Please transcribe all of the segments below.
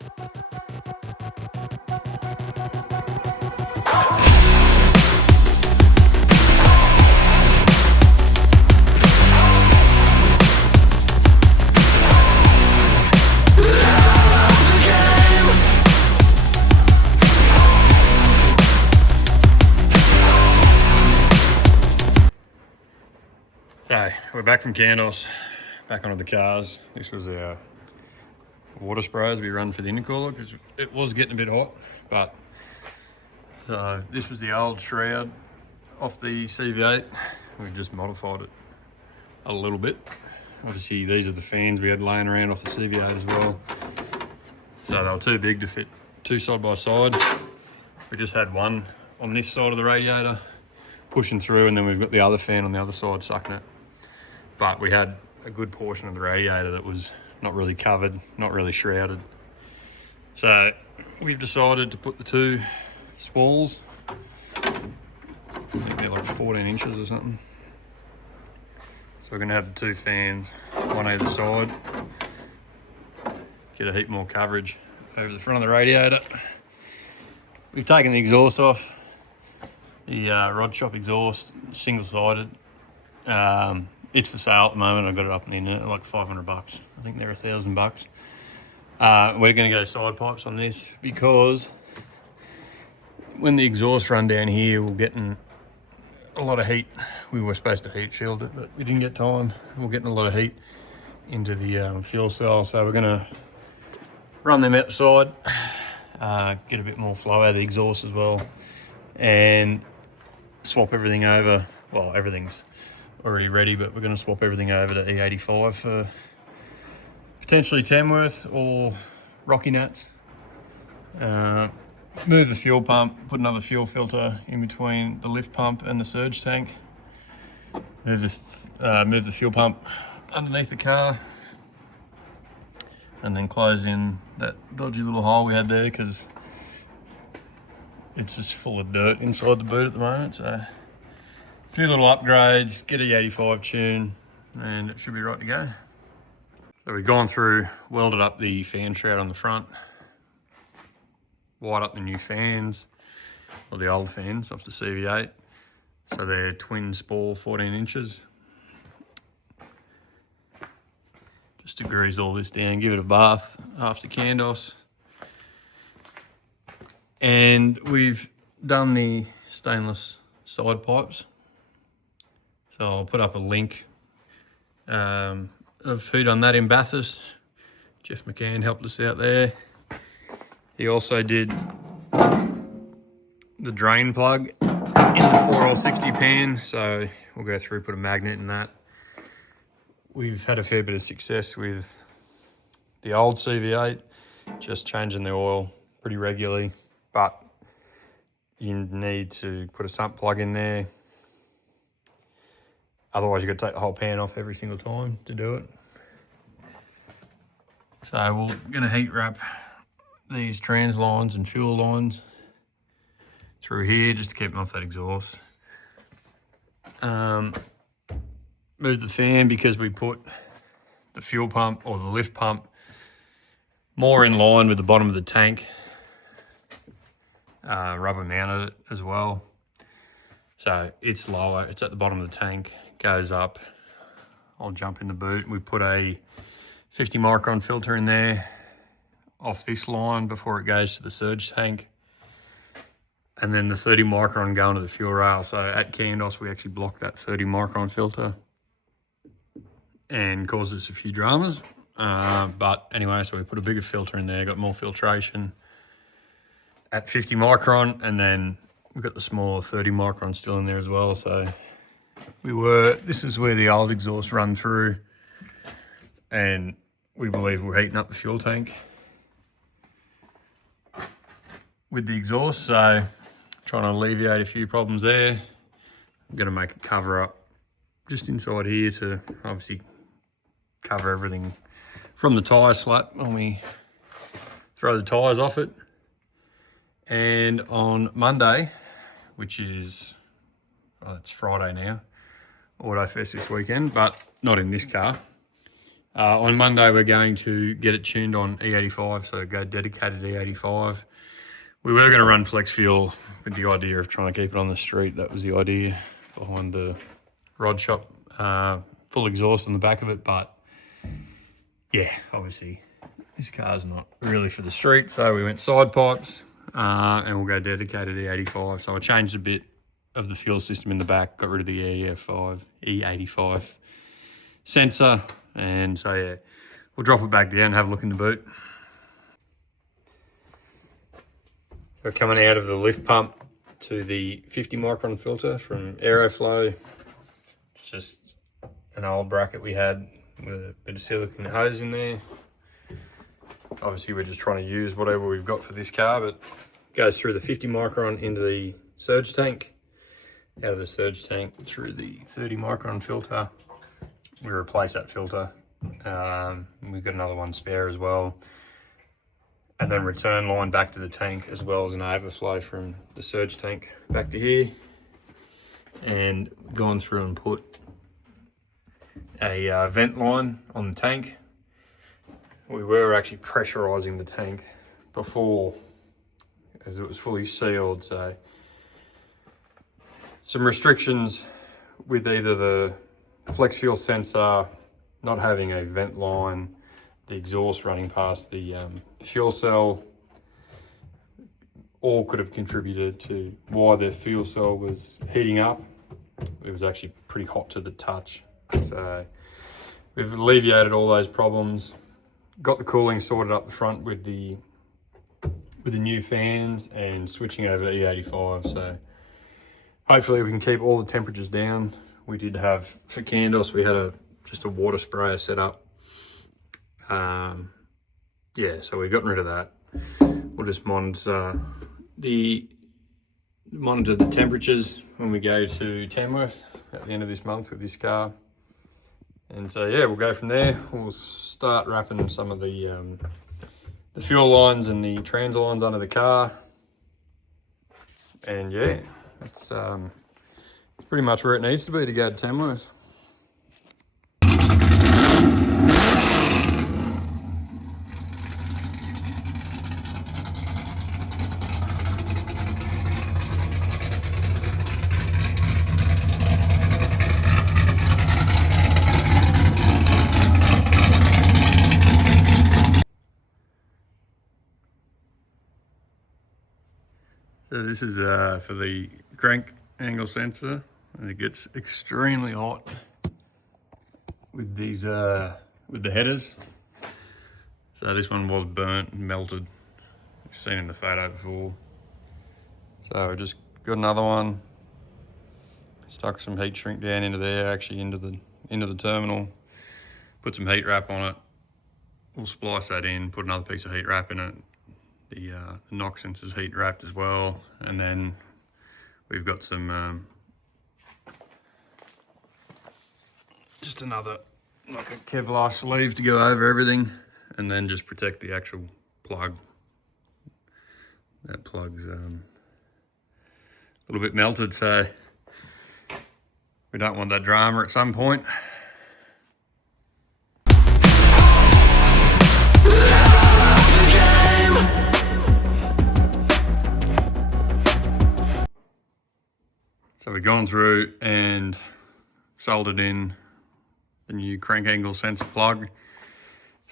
So we're back from Kandos, back onto the cars. This was our water sprays we run for the intercooler because it was getting a bit hot. But so this was the old shroud off the CV8. We've just modified it a little bit. Obviously these are the fans we had laying around off the CV8 as well. So they were too big to fit two side by side. We just had one on this side of the radiator pushing through, and then we've got the other fan on the other side sucking it. But we had a good portion of the radiator that was not really covered, not really shrouded. So we've decided to put the two spools, maybe like 14 inches or something. So we're gonna have the two fans, one either side, get a heap more coverage over the front of the radiator. We've taken the exhaust off, the rod shop exhaust, single-sided. It's for sale at the moment. I got it up on the internet, like $500. I think they're $1,000. We're going to go side pipes on this because when the exhaust run down here, we're getting a lot of heat. We were supposed to heat shield it, but we didn't get time. We're getting a lot of heat into the fuel cell, so we're going to run them outside, get a bit more flow out of the exhaust as well, and swap everything over. Well, everything's already ready, but we're going to swap everything over to E85 for potentially Tamworth or Rocky Nuts. Move the fuel pump, put another fuel filter in between the lift pump and the surge tank. Move the fuel pump underneath the car, and then close in that dodgy little hole we had there because it's just full of dirt inside the boot at the moment. So a few little upgrades, get a E85 tune, and it should be right to go. So we've gone through, welded up the fan shroud on the front, wired up the new fans, or the old fans off the CV8. So they're twin spool, 14 inches. Just to grease all this down, give it a bath after Kandos. And we've done the stainless side pipes. So I'll put up a link of who done that in Bathurst. Jeff McCann helped us out there. He also did the drain plug in the 4L60 pan. So we'll go through, put a magnet in that. We've had a fair bit of success with the old CV8, just changing the oil pretty regularly, but you need to put a sump plug in there. Otherwise, you've got to take the whole pan off every single time to do it. So we're going to heat wrap these trans lines and fuel lines through here just to keep them off that exhaust. Move the fan because we put the fuel pump or the lift pump more in line with the bottom of the tank. Rubber mounted it as well. So it's lower, it's at the bottom of the tank, goes up. I'll jump in the boot. We put a 50 micron filter in there off this line before it goes to the surge tank. And then the 30 micron going to the fuel rail. So at Kandos, we actually blocked that 30 micron filter and caused us a few dramas. But anyway, so we put a bigger filter in there, got more filtration at 50 micron, and then we've got the smaller 30 micron still in there as well. So this is where the old exhaust run through, and we believe we're heating up the fuel tank with the exhaust. So trying to alleviate a few problems there. I'm going to make a cover up just inside here to obviously cover everything from the tyre slap when we throw the tyres off it. And on Monday, which is, well, it's Friday now, Autofest this weekend, but not in this car. On Monday, we're going to get it tuned on E85, so go dedicated E85. We were going to run flex fuel with the idea of trying to keep it on the street. That was the idea behind the rod shop. Full exhaust on the back of it, but yeah, obviously this car's not really for the street, so we went side pipes and we'll go dedicated E85. So I changed a bit of the fuel system in the back, got rid of the E85 sensor, and so yeah, we'll drop it back down, have a look in the boot. We're coming out of the lift pump to the 50 micron filter from Aeroflow. It's just an old bracket we had with a bit of silicone hose in there. Obviously we're just trying to use whatever we've got for this car, but it goes through the 50 micron into the surge tank, out of the surge tank through the 30 micron filter. We replace that filter. We've got another one spare as well. And then return line back to the tank, as well as an overflow from the surge tank back to here. And gone through and put a vent line on the tank. We were actually pressurizing the tank before, as it was fully sealed, so some restrictions with either the flex fuel sensor not having a vent line, the exhaust running past the fuel cell, all could have contributed to why the fuel cell was heating up. It was actually pretty hot to the touch. So we've alleviated all those problems, got the cooling sorted up the front with the new fans and switching over to E85. So hopefully we can keep all the temperatures down. We did have, for Kandos, we had just a water sprayer set up. Yeah, so we've gotten rid of that. We'll just monitor the temperatures when we go to Tamworth at the end of this month with this car. And so yeah, we'll go from there. We'll start wrapping some of the fuel lines and the trans lines under the car. And yeah, it's pretty much where it needs to be to go to Tamworth. So this is for the crank angle sensor, and it gets extremely hot with these with the headers. So this one was burnt and melted. You've seen in the photo before. So I just got another one. Stuck some heat shrink down into there, actually into the terminal. Put some heat wrap on it. We'll splice that in. Put another piece of heat wrap in it. The knock sensor's heat wrapped as well, and then we've got some just another like a Kevlar sleeve to go over everything, and then just protect the actual plug. That plug's a little bit melted, so we don't want that drama at some point. So we've gone through and soldered in the new crank angle sensor plug.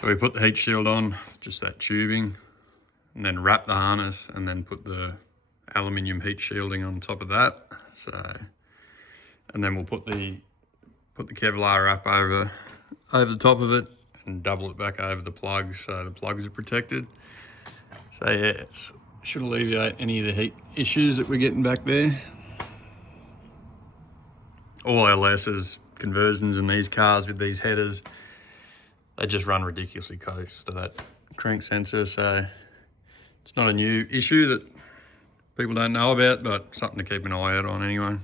So we put the heat shield on, just that tubing, and then wrap the harness, and then put the aluminium heat shielding on top of that. So, and then we'll put the Kevlar wrap over the top of it and double it back over the plugs, so the plugs are protected. So yeah, it should alleviate any of the heat issues that we're getting back there. All our lessers conversions in these cars with these headers, they just run ridiculously close to that crank sensor, so it's not a new issue that people don't know about, but something to keep an eye out on anyway.